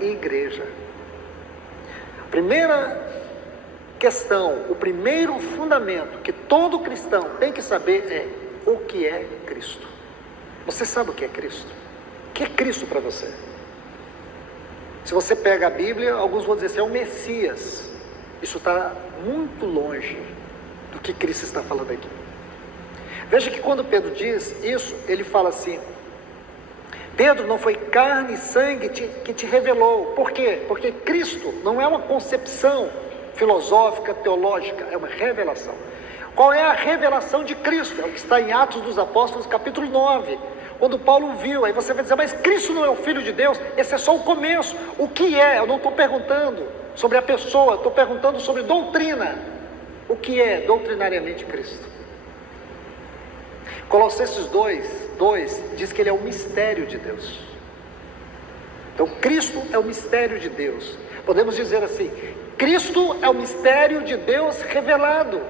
igreja. A primeira questão, o primeiro fundamento que todo cristão tem que saber é o que é Cristo. Você sabe o que é Cristo? O que é Cristo para você? Se você pega a Bíblia, alguns vão dizer assim, é o Messias. Isso está muito longe do que Cristo está falando aqui. Veja que quando Pedro diz isso, ele fala assim: Pedro, não foi carne e sangue que te revelou. Por quê? Porque Cristo não é uma concepção filosófica, teológica, é uma revelação. Qual é a revelação de Cristo? É o que está em Atos dos Apóstolos, capítulo 9. Quando Paulo viu, aí você vai dizer, mas Cristo não é o Filho de Deus? Esse é só o começo. O que é? Eu não estou perguntando sobre a pessoa, estou perguntando sobre doutrina. O que é doutrinariamente Cristo? Colossenses 2 diz que ele é o mistério de Deus. Então Cristo é o mistério de Deus. Podemos dizer assim, Cristo é o mistério de Deus revelado.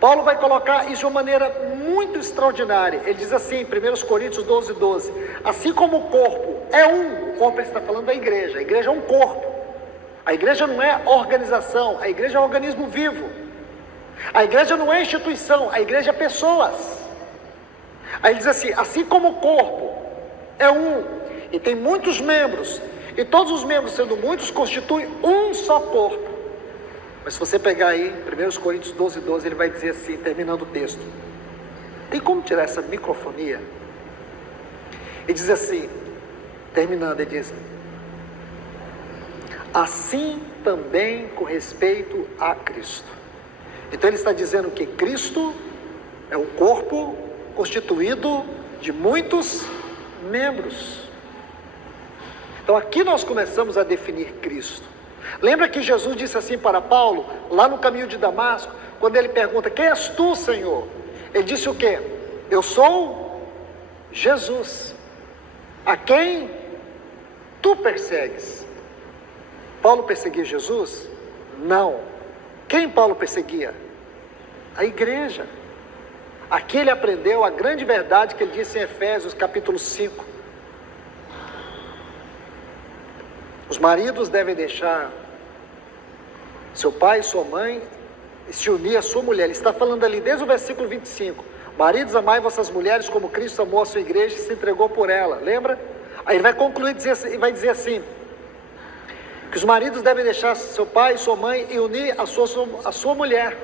Paulo vai colocar isso de uma maneira muito extraordinária. Ele diz assim em 1 Coríntios 12, assim como o corpo é um, o corpo ele está falando da igreja, a igreja é um corpo. A igreja não é organização, a igreja é um organismo vivo. A igreja não é instituição, a igreja é pessoas. Aí ele diz assim, assim como o corpo é um, e tem muitos membros, e todos os membros sendo muitos, constituem um só corpo. Mas se você pegar aí, 1 Coríntios 12, ele vai dizer assim, terminando o texto. Tem como tirar essa microfonia? Ele diz assim, terminando, ele diz, assim também com respeito a Cristo. Então ele está dizendo que Cristo é um corpo constituído de muitos membros. Então aqui nós começamos a definir Cristo. Lembra que Jesus disse assim para Paulo, lá no caminho de Damasco, quando ele pergunta, quem és tu, Senhor? Ele disse o quê? Eu sou Jesus, a quem tu persegues. Paulo perseguia Jesus? Não. Quem Paulo perseguia? A igreja. Aqui ele aprendeu a grande verdade que ele disse em Efésios capítulo 5. Os maridos devem deixar seu pai e sua mãe e se unir à sua mulher. Ele está falando ali desde o versículo 25. Maridos, amai vossas mulheres como Cristo amou a sua igreja e se entregou por ela. Lembra? Aí ele vai concluir e vai dizer assim, que os maridos devem deixar seu pai e sua mãe e unir a sua mulher.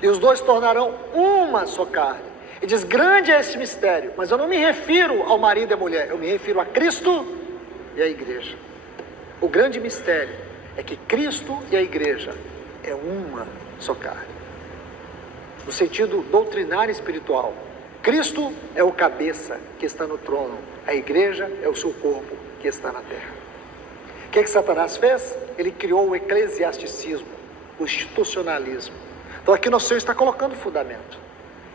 E os dois tornarão uma só carne. E diz, grande é este mistério, mas eu não me refiro ao marido e à mulher, eu me refiro a Cristo e a igreja. O grande mistério é que Cristo e a igreja é uma só carne. No sentido doutrinário e espiritual, Cristo é o cabeça que está no trono, a igreja é o seu corpo que está na terra. O que Satanás fez? Ele criou o eclesiasticismo, o institucionalismo. Então aqui nosso Senhor está colocando o fundamento.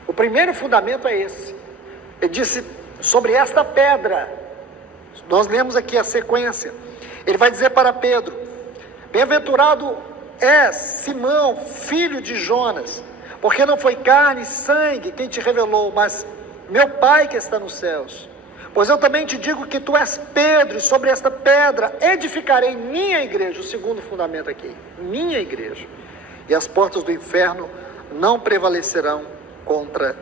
O primeiro fundamento é esse. Ele disse, sobre esta pedra, nós lemos aqui a sequência, ele vai dizer para Pedro, bem-aventurado és Simão, filho de Jonas, porque não foi carne e sangue quem te revelou, mas meu Pai que está nos céus. Pois eu também te digo que tu és Pedro, e sobre esta pedra edificarei minha igreja, o segundo fundamento aqui, minha igreja, e as portas do inferno não prevalecerão contra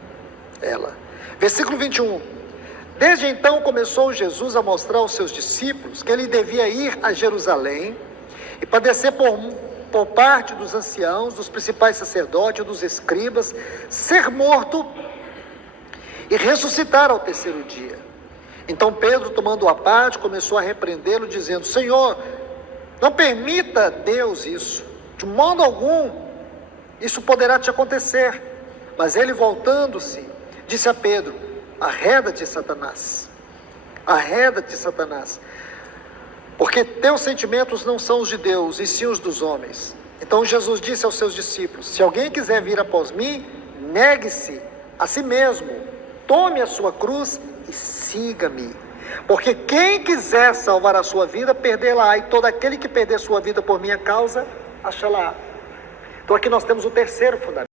ela. Versículo 21, desde então começou Jesus a mostrar aos seus discípulos que ele devia ir a Jerusalém e padecer por parte dos anciãos, dos principais sacerdotes, dos escribas, ser morto e ressuscitar ao terceiro dia. Então Pedro, tomando-o à parte, começou a repreendê-lo, dizendo, Senhor, não permita Deus isso, de modo algum, isso poderá te acontecer. Mas ele, voltando-se, disse a Pedro, arreda-te, Satanás, porque teus sentimentos não são os de Deus, e sim os dos homens. Então Jesus disse aos seus discípulos, se alguém quiser vir após mim, negue-se a si mesmo, tome a sua cruz e siga-me. Porque quem quiser salvar a sua vida, perdê-la-á, e todo aquele que perder sua vida por minha causa, achá-la. Então aqui nós temos o terceiro fundamento.